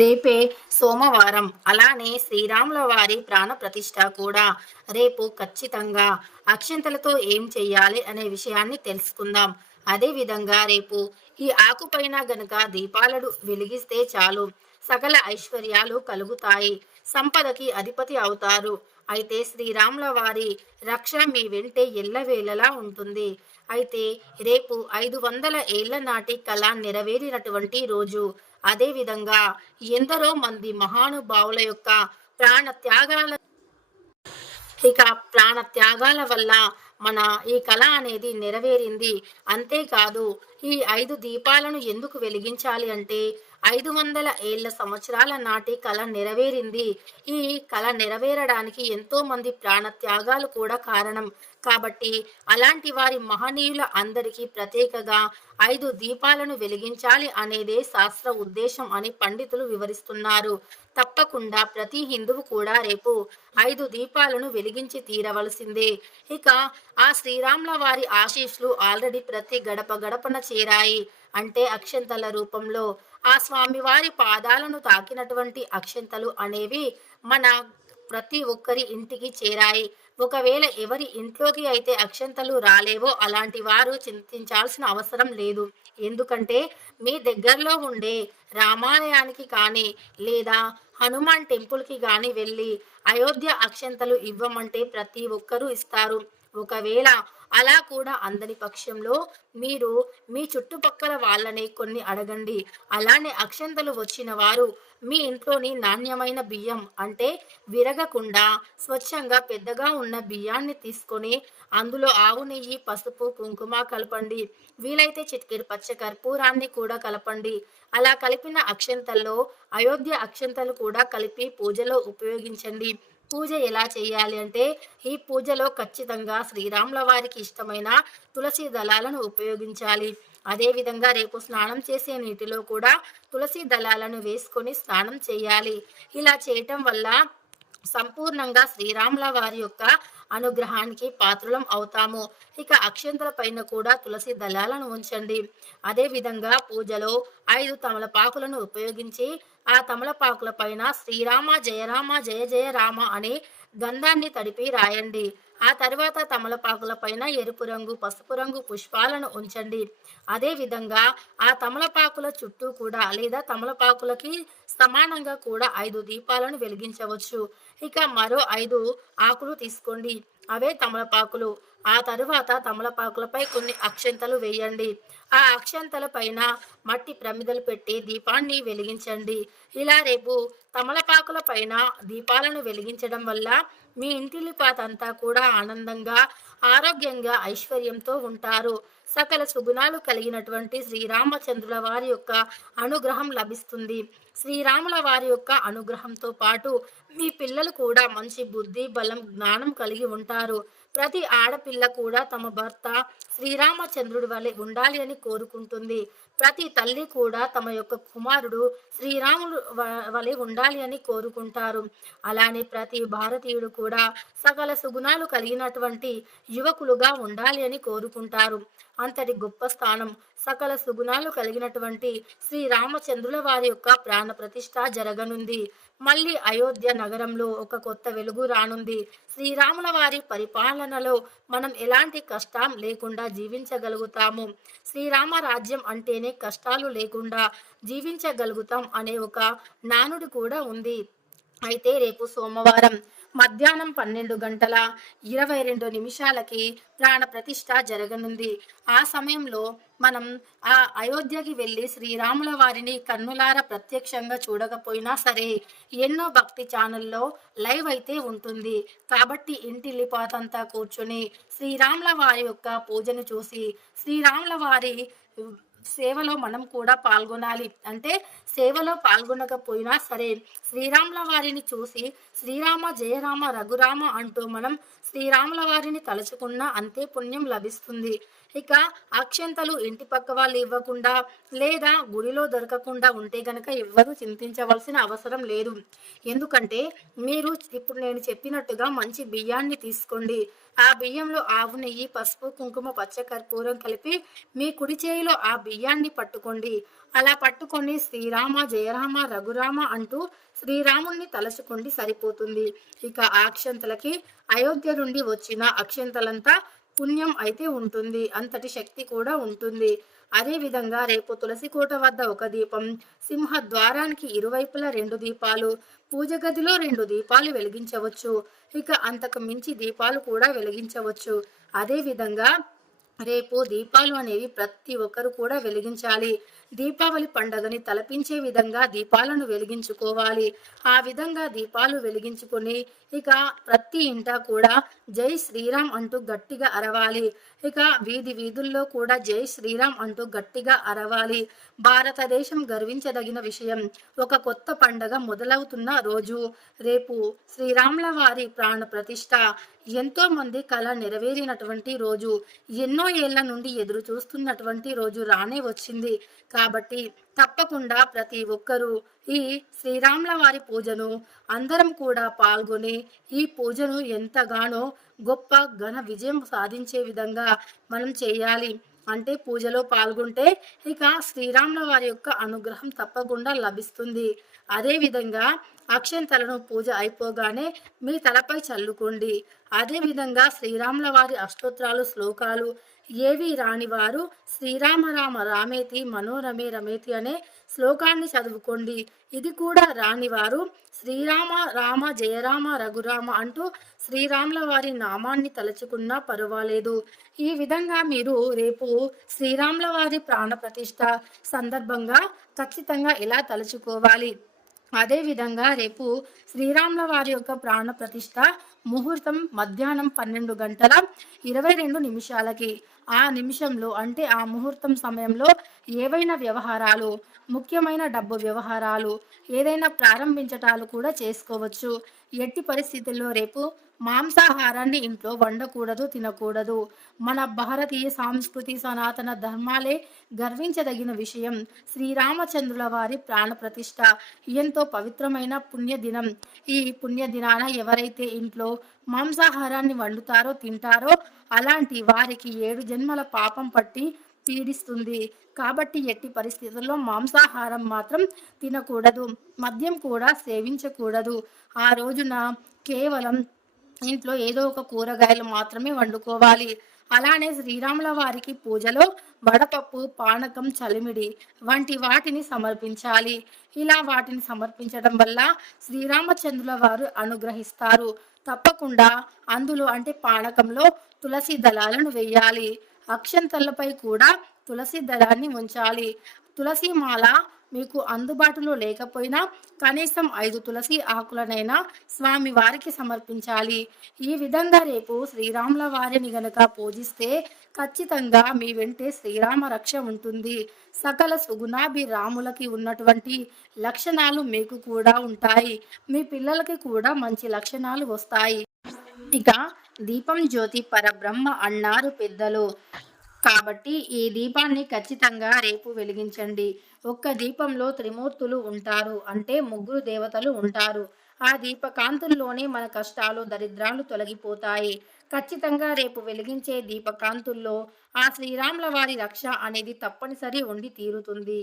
రేపే సోమవారం. అలానే శ్రీరాముల వారి ప్రాణ ప్రతిష్ఠ కూడా రేపు ఖచ్చితంగా. అక్షింతలతో ఏం చెయ్యాలి అనే విషయాన్ని తెలుసుకుందాం. అదేవిధంగా రేపు ఈ ఆకుపైన గనుక దీపాలను వెలిగిస్తే చాలు సకల ఐశ్వర్యాలు కలుగుతాయి. సంపదకి అధిపతి అవుతారు. అయితే శ్రీరాముల వారి రక్ష మీ వెంటే ఎల్లవేళలా ఉంటుంది. అయితే రేపు 500 ఏళ్ల నాటి కళ నెరవేరినటువంటి రోజు. అదేవిధంగా ఎందరో మంది మహానుభావుల యొక్క ప్రాణ త్యాగాల ఇక ప్రాణ త్యాగాల వల్ల మన ఈ కళ అనేది నెరవేరింది. అంతేకాదు ఈ 5 దీపాలను ఎందుకు వెలిగించాలి అంటే 500 ఏళ్ల సంవత్సరాల నాటి కళ నెరవేరింది. ఈ కళ నెరవేరడానికి ఎంతో మంది ప్రాణ త్యాగాలు కూడా కారణం. కాబట్టి అలాంటి వారి మహనీయుల అందరికీ ప్రత్యేకగా 5 దీపాలను వెలిగించాలి అనేదే శాస్త్ర ఉద్దేశం అని పండితులు వివరిస్తున్నారు. తప్పకుండా ప్రతి హిందువు కూడా రేపు 5 దీపాలను వెలిగించి తీరవలసిందే. ఇక ఆ శ్రీరాముల వారి ఆశీస్సులు ఆల్రెడీ ప్రతి గడప గడపన చేరాయి. అంటే అక్షంతల రూపంలో ఆ స్వామివారి పాదాలను తాకినటువంటి అక్షంతలు అనేవి మన ప్రతి ఒక్కరి ఇంటికి చేరాయి. ఒకవేళ ఎవరి ఇంట్లోకి అయితే అక్షంతలు రాలేవో అలాంటి వారు చింతించాల్సిన అవసరం లేదు. ఎందుకంటే మీ దగ్గరలో ఉండే రామాలయానికి కానీ లేదా హనుమాన్ టెంపుల్కి కానీ వెళ్ళి అయోధ్య అక్షంతలు ఇవ్వమంటే ప్రతి ఒక్కరూ ఇస్తారు. ఒకవేళ అలా కూడా అందని పక్షంలో మీరు మీ చుట్టుపక్కల వాళ్ళని కొన్ని అడగండి. అలానే అక్షంతలు వచ్చిన వారు మీ ఇంట్లోని నాణ్యమైన బియ్యం అంటే విరగకుండా స్వచ్ఛంగా పెద్దగా ఉన్న బియ్యాన్ని తీసుకొని అందులో ఆవు నెయ్యి, పసుపు, కుంకుమ కలపండి. వీలైతే చిటికెడు పచ్చ కర్పూరాన్ని కూడా కలపండి. అలా కలిపిన అక్షంతల్లో అయోధ్య అక్షంతలు కూడా కలిపి పూజలో ఉపయోగించండి. పూజ ఎలా చేయాలి అంటే ఈ పూజలో ఖచ్చితంగా శ్రీరాముల వారికి ఇష్టమైన తులసి దళాలను ఉపయోగించాలి. అదేవిధంగా రేపు స్నానం చేసే నీటిలో కూడా తులసి దళాలను వేసుకొని స్నానం చేయాలి. ఇలా చేయటం వల్ల సంపూర్ణంగా శ్రీరాముల వారి యొక్క అనుగ్రహానికి పాత్రులం అవుతాము. ఇక అక్షంతల పైన కూడా తులసి దళాలను ఉంచండి. అదేవిధంగా పూజలో 5 తమలపాకులను ఉపయోగించి ఆ తమలపాకుల పైన శ్రీరామ జయ రామ జయ జయ రామ అని గంధాన్ని తడిపి రాయండి. ఆ తర్వాత తమలపాకుల పైన ఎరుపు రంగు, పసుపు రంగు పుష్పాలను ఉంచండి. అదేవిధంగా ఆ తమలపాకుల చుట్టూ కూడా లేదా తమలపాకులకి సమానంగా కూడా 5 దీపాలను వెలిగించవచ్చు. ఇక మరో 5 ఆకులు తీసుకోండి. అవే తమలపాకులు. ఆ తరువాత తమలపాకులపై కొన్ని అక్షంతలు వేయండి. ఆ అక్షంతల పైన మట్టి ప్రమిదలు పెట్టి దీపాన్ని వెలిగించండి. ఇలా రేపు తమలపాకుల పైన దీపాలను వెలిగించడం వల్ల మీ ఇంటిల్లిపాదంతా కూడా ఆనందంగా, ఆరోగ్యంగా, ఐశ్వర్యంతో ఉంటారు. సకల సుగుణాలు కలిగినటువంటి శ్రీరామచంద్రుల వారి యొక్క అనుగ్రహం లభిస్తుంది. శ్రీరాముల వారి యొక్క అనుగ్రహంతో పాటు మీ పిల్లలు కూడా మంచి బుద్ధి, బలం, జ్ఞానం కలిగి ఉంటారు. ప్రతి ఆడపిల్ల కూడా తమ భర్త శ్రీరామచంద్రుడి వలె ఉండాలి అని కోరుకుంటుంది. ప్రతి తల్లి కూడా తమ యొక్క కుమారుడు శ్రీరాముడు వలె ఉండాలి అని కోరుకుంటారు. అలానే ప్రతి భారతీయుడు కూడా సకల సుగుణాలు కలిగినటువంటి యువకులుగా ఉండాలి అని కోరుకుంటారు. అంతటి గొప్ప స్థానం సకల సుగుణాలు కలిగినటువంటి శ్రీరామచంద్రుల వారి యొక్క ప్రాణ ప్రతిష్ఠ జరగనుంది. మళ్ళీ అయోధ్య నగరంలో ఒక కొత్త వెలుగు రానుంది. శ్రీరాముల వారి పరిపాలనలో మనం ఎలాంటి కష్టం లేకుండా జీవించగలుగుతాము. శ్రీరామ రాజ్యం అంటేనే కష్టాలు లేకుండా జీవించగలుగుతాం అనే ఒక నానుడి కూడా ఉంది. అయితే రేపు సోమవారం మధ్యాహ్నం 12 గంటల 22 నిమిషాలకి ప్రాణ ప్రతిష్ఠ జరగనుంది. ఆ సమయంలో మనం ఆ అయోధ్యకి వెళ్ళి శ్రీరాముల వారిని కన్నులారా ప్రత్యక్షంగా చూడకపోయినా సరే ఎన్నో భక్తి ఛానల్లో లైవ్ అయితే ఉంటుంది. కాబట్టి ఇంటిల్లిపాదంతా కూర్చొని శ్రీరాముల వారి యొక్క పూజను చూసి శ్రీరాముల వారి సేవలో మనం కూడా పాల్గొనాలి. అంటే సేవలో పాల్గొనకపోయినా సరే శ్రీరాముల వారిని చూసి శ్రీరామ జయరామ రఘురామ అంటూ మనం శ్రీరాముల వారిని తలుచుకున్న అంతే పుణ్యం లభిస్తుంది. ఇక అక్షంతలు ఇంటి పక్క వాళ్ళు ఇవ్వకుండా లేదా గుడిలో దొరకకుండా ఉంటే గనక ఎవ్వరూ చింతించవలసిన అవసరం లేదు. ఎందుకంటే మీరు ఇప్పుడు నేను చెప్పినట్టుగా మంచి బియ్యాన్ని తీసుకోండి. ఆ బియ్యంలో ఆవు నెయ్యి, పసుపు, కుంకుమ, పచ్చ కర్పూరం కలిపి మీ కుడి చేయిలో ఆ బియ్యాన్ని పట్టుకోండి. అలా పట్టుకొని శ్రీరామ జయరామ రఘురామ అంటూ శ్రీరాముణ్ణి తలచుకోండి సరిపోతుంది. ఇక ఆ అక్షంతలకి అయోధ్య నుండి వచ్చిన అక్షంతలంతా పుణ్యం అయితే ఉంటుంది. అంతటి శక్తి కూడా ఉంటుంది. అదే విధంగా రేపు తులసి కోట వద్ద ఒక దీపం, సింహద్వారానికి ఇరువైపులా 2 దీపాలు, పూజ గదిలో 2 దీపాలు వెలిగించవచ్చు. ఇక అంతకు మించి దీపాలు కూడా వెలిగించవచ్చు. అదే విధంగా రేపు దీపాలు అనేవి ప్రతి ఒక్కరు కూడా వెలిగించాలి. దీపావళి పండుగని తలపించే విధంగా దీపాలను వెలిగించుకోవాలి. ఆ విధంగా దీపాలు వెలిగించుకొని ఇక ప్రతి ఇంట కూడా జై శ్రీరామ్ అంటూ గట్టిగా అరవాలి. ఇక వీధి వీధుల్లో కూడా జై శ్రీరామ్ అంటూ గట్టిగా అరవాలి. భారతదేశం గర్వించదగిన విషయం, ఒక కొత్త పండగ మొదలవుతున్న రోజు రేపు శ్రీరాముల వారి ప్రాణ ప్రతిష్ఠ. ఎంతో మంది కళ నెరవేరినటువంటి రోజు, ఎన్నో ఏళ్ల నుండి ఎదురు చూస్తున్నటువంటి రోజు రానే వచ్చింది. కాబట్టి తప్పకుండా ప్రతి ఒక్కరూ ఈ శ్రీరాముల వారి పూజను అందరం కూడా పాల్గొని ఈ పూజను ఎంతగానో గొప్ప ఘన విజయం సాధించే విధంగా మనం చేయాలి. అంటే పూజలో పాల్గొంటే ఇక శ్రీరాముల వారి యొక్క అనుగ్రహం తప్పకుండా లభిస్తుంది. అదేవిధంగా అక్షంతలను పూజ అయిపోగానే మీ తలపై చల్లుకోండి. అదేవిధంగా శ్రీరాముల వారి అష్టోత్తరాలు శ్లోకాలు ఏవి రాని వారు శ్రీరామ రామ రామేతి మనోరమే రమేతి అనే శ్లోకాన్ని చదువుకోండి. ఇది కూడా రాని వారు శ్రీరామ రామ జయరామ రఘురామ అంటూ శ్రీరాముల వారి నామాన్ని తలుచుకున్నా పర్వాలేదు. ఈ విధంగా మీరు రేపు శ్రీరాముల వారి ప్రాణ ప్రతిష్ఠ సందర్భంగా ఖచ్చితంగా ఇలా తలుచుకోవాలి. అదేవిధంగా రేపు శ్రీరాముల వారి యొక్క ప్రాణ ప్రతిష్ఠ ముహూర్తం మధ్యాహ్నం 12 గంటల 22 నిమిషాలకి. ఆ నిమిషంలో అంటే ఆ ముహూర్తం సమయంలో ఏవైనా వ్యవహారాలు, ముఖ్యమైన డబ్బు వ్యవహారాలు, ఏదైనా ప్రారంభించటాలు కూడా చేసుకోవచ్చు. ఎట్టి పరిస్థితుల్లో రేపు మాంసాహారాన్ని ఇంట్లో వండకూడదు, తినకూడదు. మన భారతీయ సంస్కృతి సనాతన ధర్మాలే గర్వించదగిన విషయం. శ్రీరామచంద్రుల వారి ప్రాణ ప్రతిష్ఠ ఎంతో పవిత్రమైన పుణ్యదినం. ఈ పుణ్యదినాన ఎవరైతే ఇంట్లో మాంసాహారాన్ని వండుతారో తింటారో అలాంటి వారికి 7 జన్మల పాపం పట్టి పీడిస్తుంది. కాబట్టి ఎట్టి పరిస్థితుల్లో మాంసాహారం మాత్రం తినకూడదు, మద్యం కూడా సేవించకూడదు. ఆ రోజున కేవలం ఇంట్లో ఏదో ఒక కూరగాయలు మాత్రమే వండుకోవాలి. అలానే శ్రీరాముల వారికి పూజలో వడపప్పు, పానకం, చలిమిడి వంటి వాటిని సమర్పించాలి. ఇలా వాటిని సమర్పించడం వల్ల శ్రీరామచంద్రుల వారు అనుగ్రహిస్తారు. తప్పకుండా అందులో అంటే పానకంలో తులసి దళాలను వేయాలి. అక్షంతలపై కూడా తులసి దళాన్ని ఉంచాలి. తులసి మాల మీకు అందుబాటులో లేకపోయినా కనీసం 5 తులసి ఆకులనైనా స్వామి వారికి సమర్పించాలి. ఈ విధంగా రేపు శ్రీరాముల వారిని గనక పూజిస్తే ఖచ్చితంగా మీ వెంటే శ్రీరామ రక్ష ఉంటుంది. సకల సుగుణాభి రాములకి ఉన్నటువంటి లక్షణాలు మీకు కూడా ఉంటాయి. మీ పిల్లలకి కూడా మంచి లక్షణాలు వస్తాయి. ఇక దీపం జ్యోతి పరబ్రహ్మ అన్నారు పెద్దలు. కాబట్టి ఈ దీపాన్ని ఖచ్చితంగా రేపు వెలిగించండి. ఒక్క దీపంలో త్రిమూర్తులు ఉంటారు, అంటే 3 దేవతలు ఉంటారు. ఆ దీపకాంతుల్లోనే మన కష్టాలు దరిద్రాలు తొలగిపోతాయి. ఖచ్చితంగా రేపు వెలిగించే దీపకాంతుల్లో ఆ శ్రీరాముల వారి రక్ష అనేది తప్పనిసరి ఉండి తీరుతుంది.